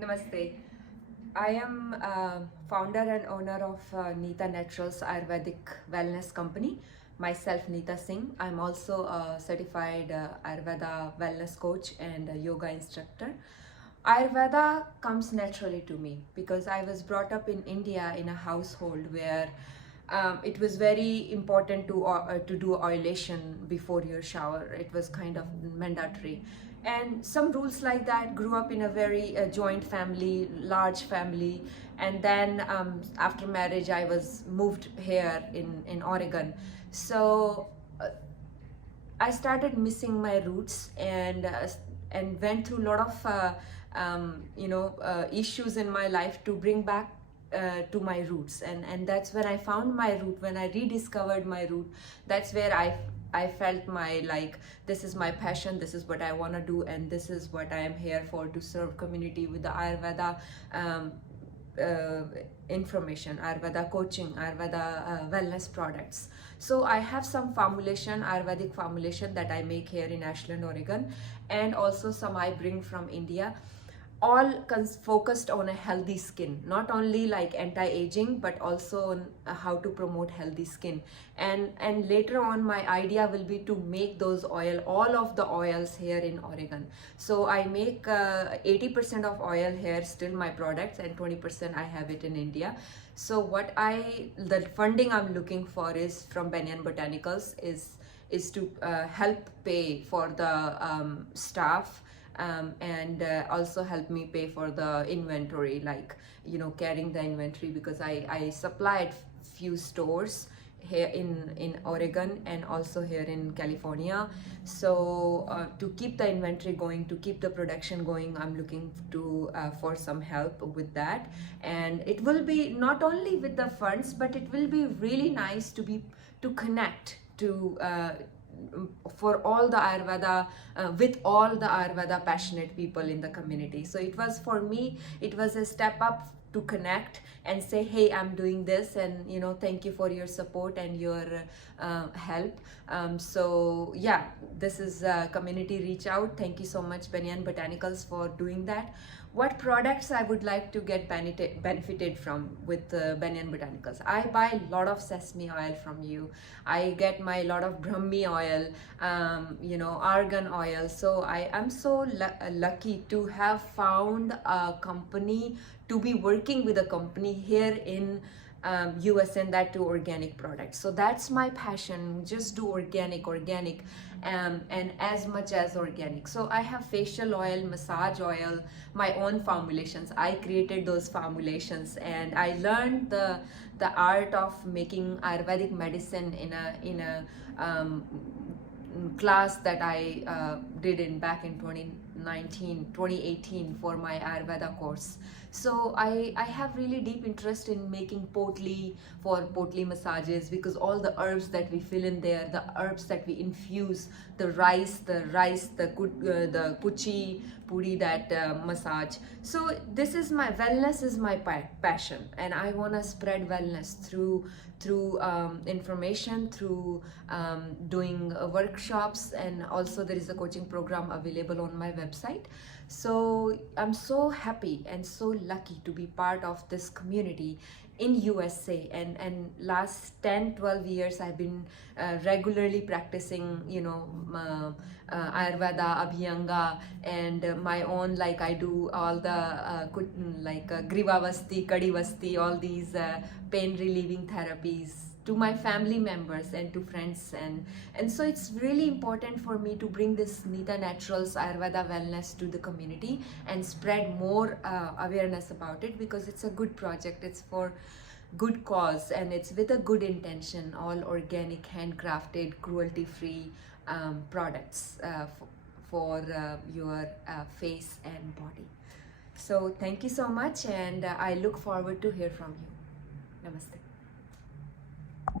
Namaste. I am founder and owner of Neeta Naturals Ayurvedic Wellness Company. Myself, Neeta Singh. I'm also a certified Ayurveda wellness coach and a yoga instructor. Ayurveda comes naturally to me because I was brought up in India in a household where it was very important to do oilation before your shower. It was kind of mandatory, and some rules like that. Grew up in a very joint family, large family, and then after marriage, I was moved here in Oregon. So I started missing my roots and went through a lot of issues in my life to bring back to my roots, and that's when I found my root. When I rediscovered my root, that's where I felt my, like, this is my passion, this is what I want to do, and this is what I am here for, to serve community with the Ayurveda uh, information, Ayurveda coaching, Ayurveda wellness products. So I have some formulation, Ayurvedic formulation that I make here in Ashland, Oregon, and also some I bring from India, all focused on a healthy skin, not only like anti-aging but also on how to promote healthy skin. And later on my idea will be to make those all of the oils here in Oregon. So I make 80% of oil here, still my products, and 20% I have it in India. So the funding I'm looking for is from Banyan Botanicals, is to help pay for the staff, and also help me pay for the inventory, like, carrying the inventory, because I supplied few stores here in Oregon and also here in California. So to keep the inventory going, to keep the production going, I'm looking to for some help with that. And it will be not only with the funds, but it will be really nice to connect to for all the Ayurveda, with all the Ayurveda passionate people in the community. So it was, for me, it was a step up to connect and say, hey, I'm doing this, and thank you for your support and your help. So yeah, this is community reach out. Thank you so much, Banyan Botanicals, for doing that. What products I would like to get benefited from with Banyan Botanicals? I buy a lot of sesame oil from you. I get my lot of Brahmi oil, argan oil. So I am so lucky to have found a company, to be working with a company here in US, and that to organic products. So that's my passion. Just do organic, and as much as organic. So I have facial oil, massage oil, my own formulations. I created those formulations, and I learned the art of making Ayurvedic medicine in a class that I did back in 2018 for my Ayurveda course. So I have really deep interest in making potli, for potli massages, because all the herbs that we fill in there, the herbs that we infuse, the kuchi puri, that massage. So this is my wellness, is my passion, and I want to spread wellness through information, through doing workshops, and also there is a coaching program available on my website. So I'm so happy and so lucky to be part of this community in USA, and last 10-12 years I've been regularly practicing Ayurveda, Abhyanga, and my own, like, I do all the Grivavasti, Kadivasti, all these pain relieving therapies to my family members and to friends, and so it's really important for me to bring this Neeta Naturals Ayurveda wellness to the community and spread more awareness about it, because it's a good project, it's for good cause, and it's with a good intention. All organic, handcrafted, cruelty free products for your face and body. So thank you so much, and I look forward to hear from you. Namaste.